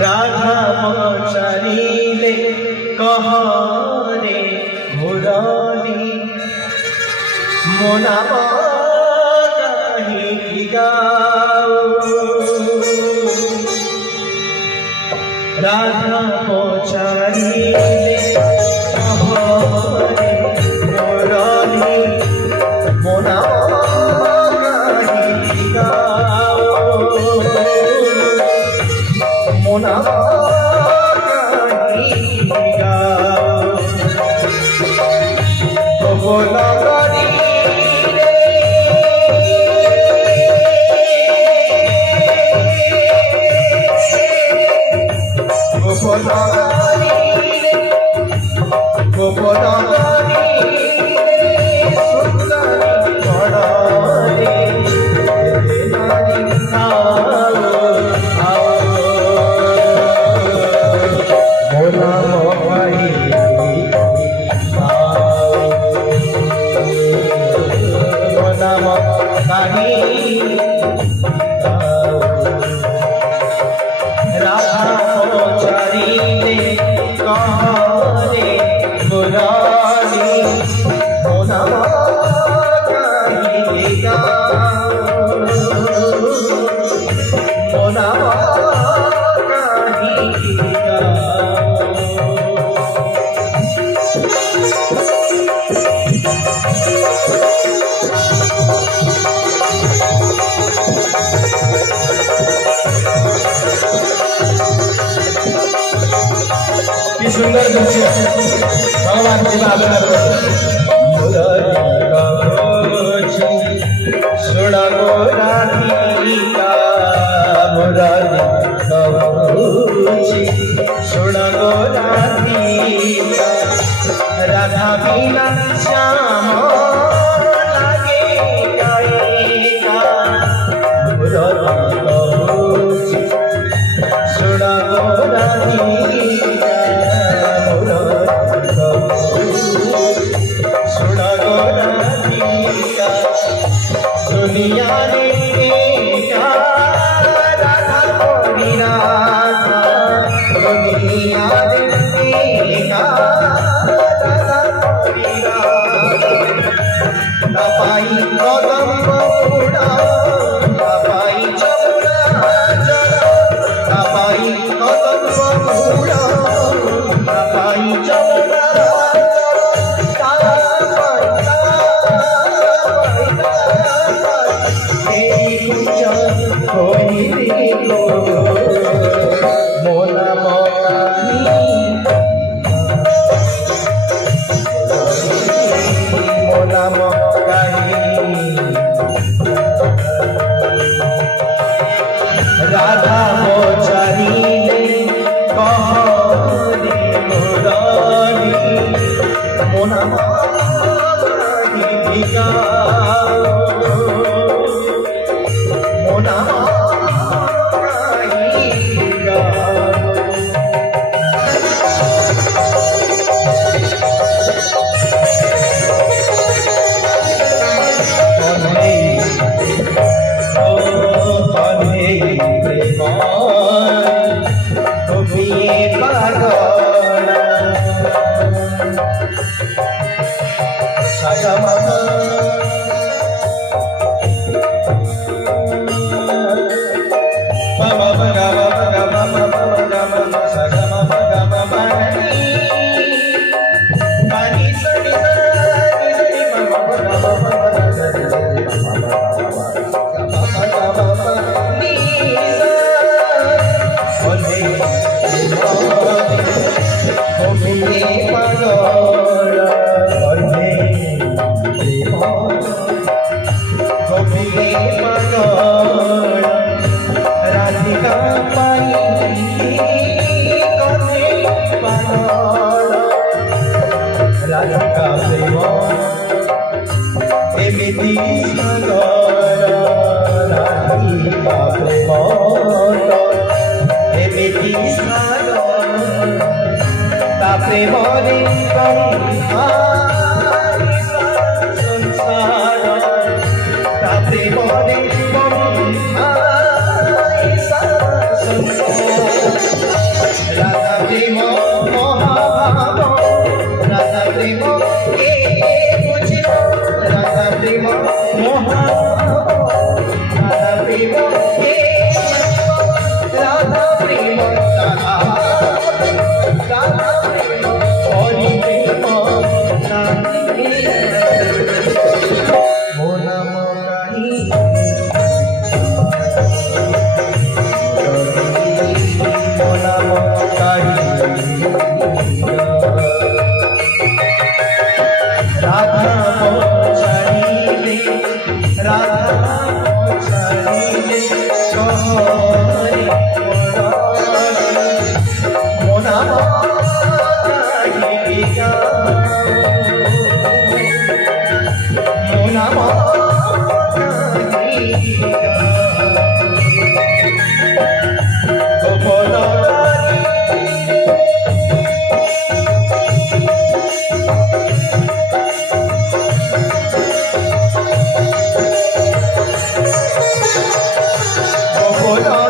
রাধা পচারিলে কহরে মুরলী মো নাম কাহিকি গাও রাধা পচারিলে কহরে মুরলী মো নাম কাহিকি গাও মো নাম কাহিকি গাও গোপনগরী গোপনগরী সুন্দরী বড়রে নারী আও আও মো নাম কাহিকি গাও মো নাম কাহিকি গাও রাধা পচারিলে কহরে মুরলী মো নাম কাহিকি গাও মো নাম কাহিকি গাও কি সুন্দর দৃশ্য ভগবান শিব আবির্ভাব মুরারি শোণ গো রাধিকা মুরারি শোণ গো রাধিকা রাধা বিনা শ্যাম লাগে গায়িকা মুরারি শোণ গো রাধিকা दुनिया ने राधा कोरी राधा दुनिया ने राधा कोरी राधा तपाई कदम बूढ़ा तपाई चबुरा चला तपाई कदम बूढ़ा तपाई चबुरा মো নাম মো নাম রাধা পচারিলে কহরে মুরলী মো নাম কাহিকি গাও মো নাম রাধিকা পাই রাধিকা প্রেম এমিতি সাগর রাধিকা প্রেম এমিতি সাগর তা প্রেমরে সংসার তা প্রেমরে সংসার ভোলা